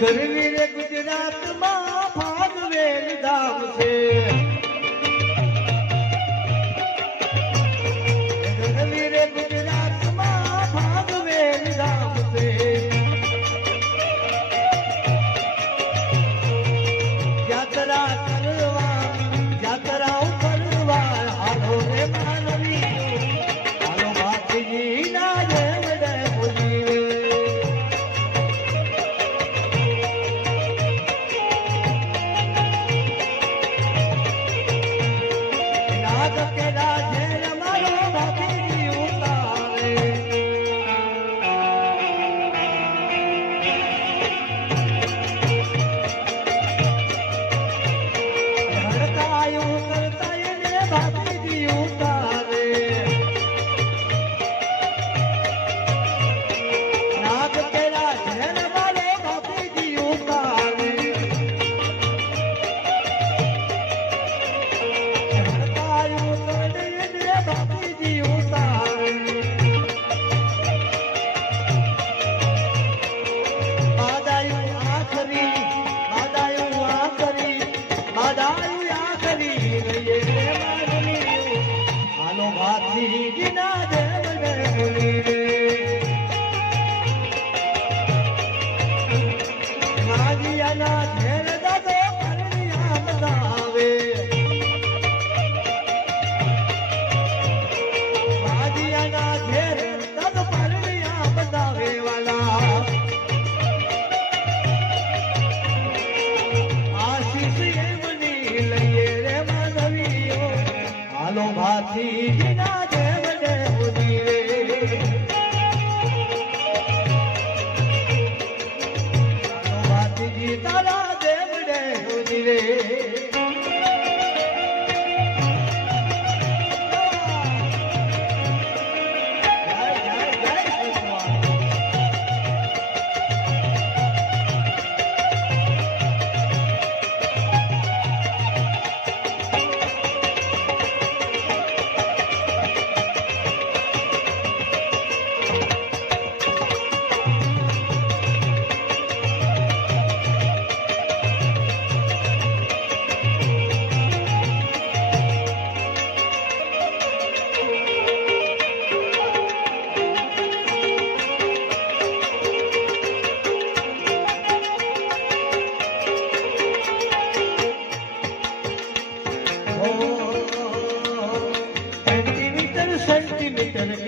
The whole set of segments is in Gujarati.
பெருவின માથરી ગિના દે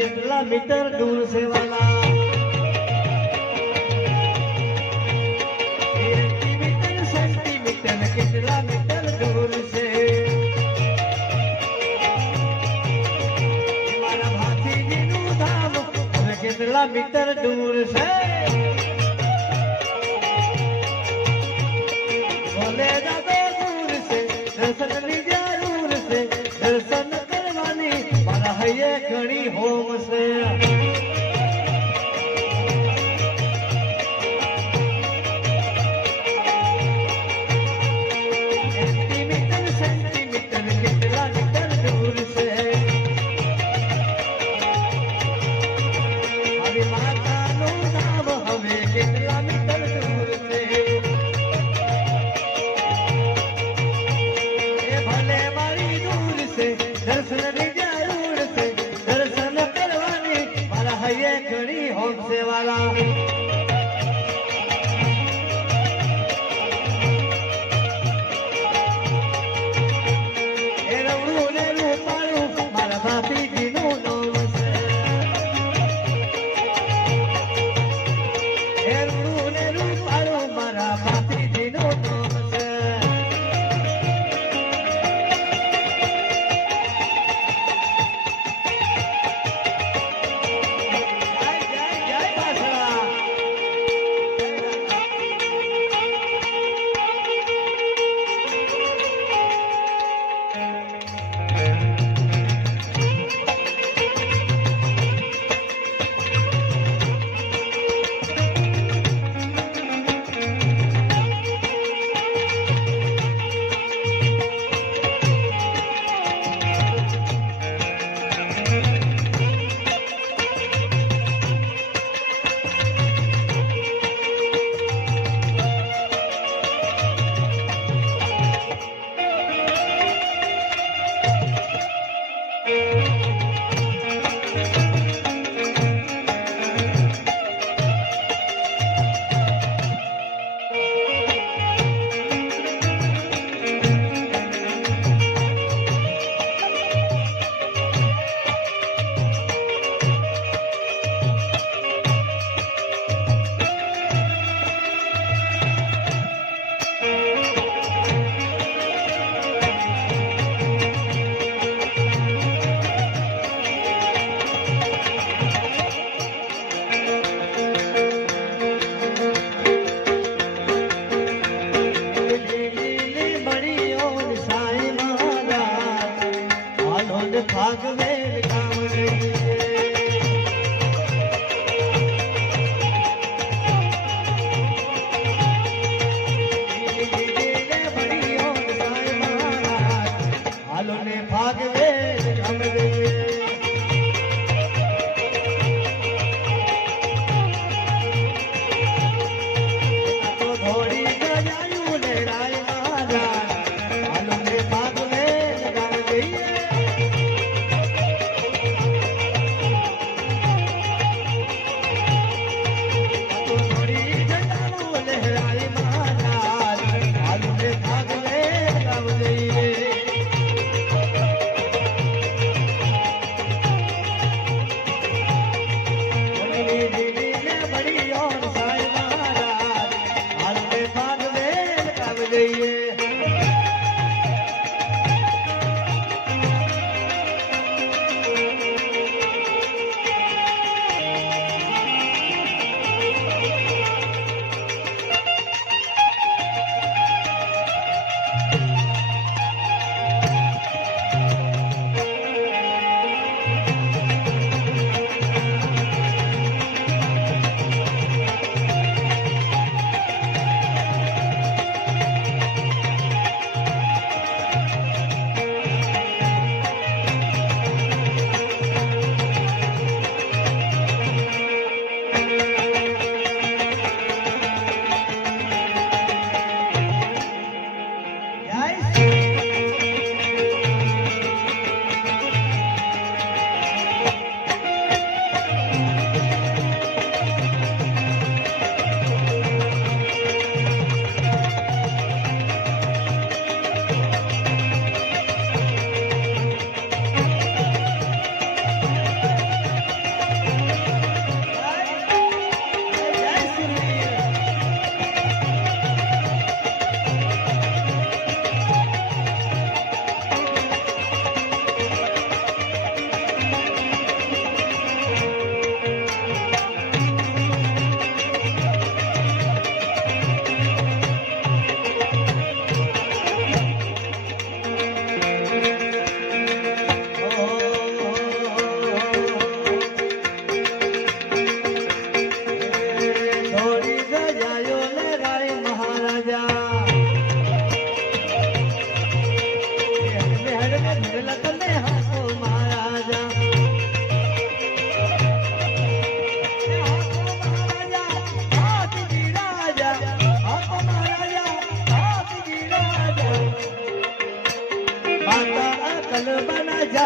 કેટલા મીટર દૂર છે વાલા કેટલા મીટર દૂર છે. મારા ભાતીજીનું ધામ કેટલા મીટર દૂર છે. દર્શનની દર્શન કરવાની મારા હૈયે ઘણી હોમ સેવાલા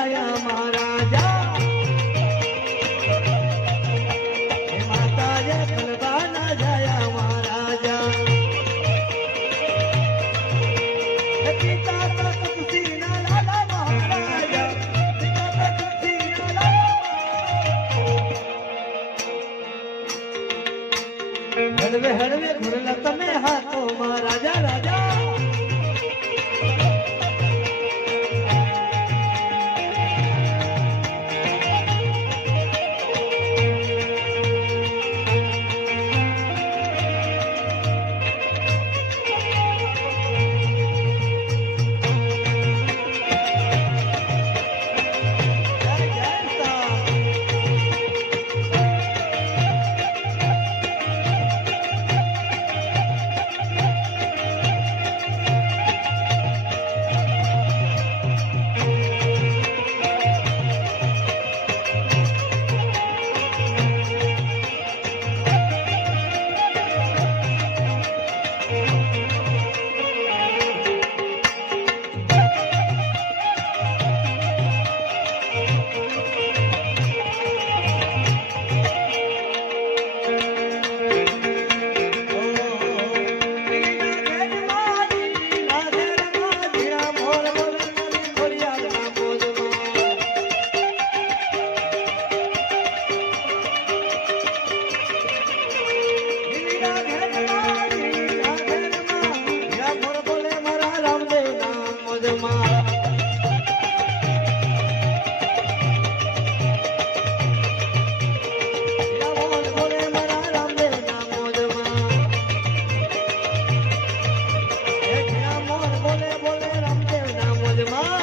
মায়া demás.